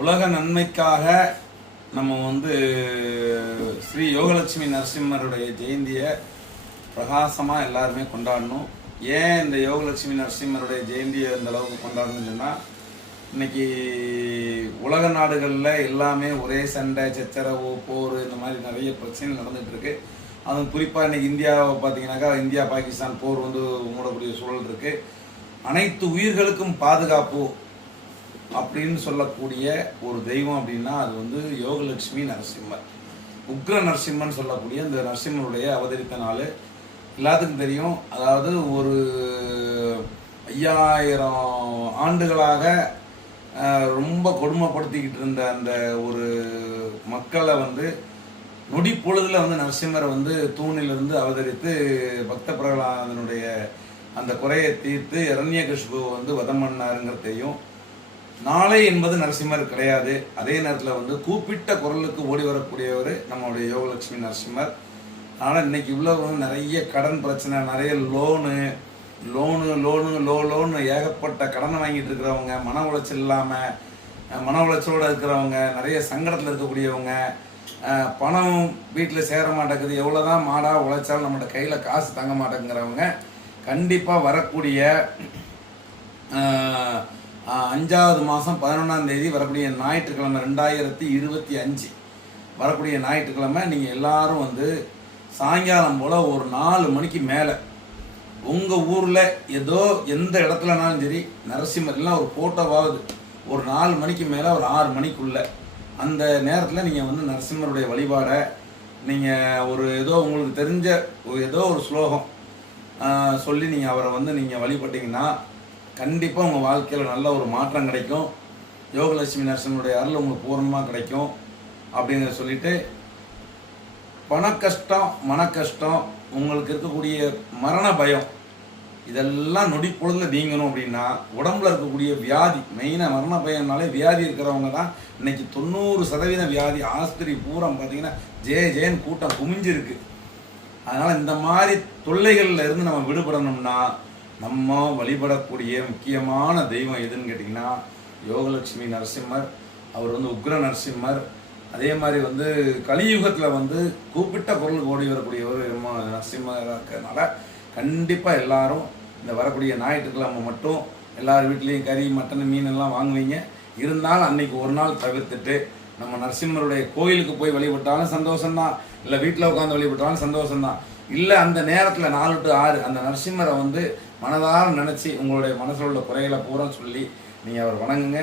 உலக நன்மைக்காக நம்ம ஸ்ரீ யோகலட்சுமி நரசிம்மருடைய ஜெயந்தியை பிரகாசமாக எல்லாருமே கொண்டாடணும். ஏன் இந்த யோகலட்சுமி நரசிம்மருடைய ஜெயந்தியை இந்த அளவுக்கு கொண்டாடணும்னு சொன்னால், இன்னைக்கு உலக நாடுகளில் எல்லாமே ஒரே சண்டை, சச்சரவு, போர், இந்த மாதிரி நிறைய பிரச்சனைகள் நடந்துகிட்டு இருக்கு. அதுவும் குறிப்பாக இன்னைக்கு இந்தியாவை பார்த்தீங்கன்னாக்கா, இந்தியா பாகிஸ்தான் போர் மூடக்கூடிய சூழல் இருக்கு. அனைத்து உயிர்களுக்கும் பாதுகாப்பு அப்படின்னு சொல்லக்கூடிய ஒரு தெய்வம் அப்படின்னா அது யோகலட்சுமி நரசிம்மர். உக்ர நரசிம்மன் சொல்லக்கூடிய இந்த நரசிம்மருடைய அவதரித்த நாள் எல்லாத்துக்கும் தெரியும். அதாவது ஒரு 5000 ஆண்டுகளாக ரொம்ப கொடுமைப்படுத்திக்கிட்டு இருந்த அந்த ஒரு மக்களை நொடி பொழுதுல நரசிம்மரை தூணிலிருந்து அவதரித்து பக்த பிரகலாதனுடைய அந்த குறையை தீர்த்து இரண்யகசிபுவை வதம் பண்ணாருங்கிறது தெரியும். நாளை என்பது நரசிம்மர் கிடையாது. அதே நேரத்தில் கூப்பிட்ட குரலுக்கு ஓடி வரக்கூடியவர் நம்மளுடைய யோகலட்சுமி நரசிம்மர். ஆனால் இன்னைக்கு உள்ள நிறைய கடன் பிரச்சனை, நிறைய லோனு ஏகப்பட்ட கடனை வாங்கிட்டு இருக்கிறவங்க, மன உளைச்சல் இல்லாமல் மன உளைச்சலோடு இருக்கிறவங்க, நிறைய சங்கடத்தில் இருக்கக்கூடியவங்க, பணம் வீட்டில் சேர மாட்டேங்குது, எவ்வளோதான் மாடாக உழைச்சாலும் நம்மளோட கையில் காசு தங்க மாட்டேங்கிறவங்க கண்டிப்பாக வரக்கூடிய 5வது மாதம் 11ஆம் தேதி வரக்கூடிய ஞாயிற்றுக்கிழமை 2025 வரக்கூடிய ஞாயிற்றுக்கிழமை நீங்கள் எல்லாரும் சாயங்காலம் போல் ஒரு 4 மணிக்கு மேலே உங்கள் ஊரில் ஏதோ எந்த இடத்துலனாலும் சரி நரசிம்மர்லாம் ஒரு ஃபோட்டோவாவது ஒரு 4 மணிக்கு மேலே ஒரு 6 மணிக்குள்ளே அந்த நேரத்தில் நீங்கள் நரசிம்மருடைய வழிபாடை நீங்கள் ஏதோ உங்களுக்கு தெரிஞ்ச ஏதோ ஒரு ஸ்லோகம் சொல்லி நீங்கள் அவரை நீங்கள் வழிபட்டிங்கன்னா கண்டிப்பாக உங்கள் வாழ்க்கையில் நல்ல ஒரு மாற்றம் கிடைக்கும். யோகலட்சுமி நரசிம்மருடைய அருள் உங்களுக்கு பூர்ணமாக கிடைக்கும் அப்படின்னு சொல்லிட்டு, பண கஷ்டம், மன கஷ்டம், உங்களுக்கு இருக்கக்கூடிய மரண பயம், இதெல்லாம் நொடி பொழுதுல நீங்கணும் அப்படின்னா உடம்புல இருக்கக்கூடிய வியாதி, மெயினாக மரண பயம்னாலே வியாதி இருக்கிறவங்க தான் இன்னைக்கு 90% வியாதி ஆஸ்பத்திரி பூரா பார்த்தீங்கன்னா ஜேன்னு கூட்டம் குமிஞ்சிருக்கு. அதனால் இந்த மாதிரி தொல்லைகளில் இருந்து நம்ம விடுபடணும்னா நம்ம வழிபடக்கூடிய முக்கியமான தெய்வம் எதுன்னு கேட்டிங்கன்னா யோகலட்சுமி நரசிம்மர். அவர் உக்ர நரசிம்மர். அதே மாதிரி கலியுகத்தில் கூப்பிட்ட குரலுக்கு ஓடி வரக்கூடியவர் நரசிம்மராக இருக்கிறதுனால கண்டிப்பாக எல்லாரும் இந்த வரக்கூடிய ஞாயிற்றுக்கிழமை மட்டும் எல்லார் வீட்லேயும் கறி, மட்டன், மீன் எல்லாம் வாங்குவீங்க. இருந்தாலும் அன்னைக்கு ஒரு நாள் தவிர்த்துட்டு நம்ம நரசிம்மருடைய கோயிலுக்கு போய் வழிபட்டாலும் சந்தோஷம்தான், இல்லை வீட்டில் உட்காந்து வழிபட்டாலும் சந்தோஷம்தான். இல்லை அந்த நேரத்தில் 4 to 6 அந்த நரசிம்மரை மனதார நினச்சி உங்களுடைய மனசில் உள்ள குறைகளை பூரா சொல்லி நீங்கள் அவர் வணங்குங்க.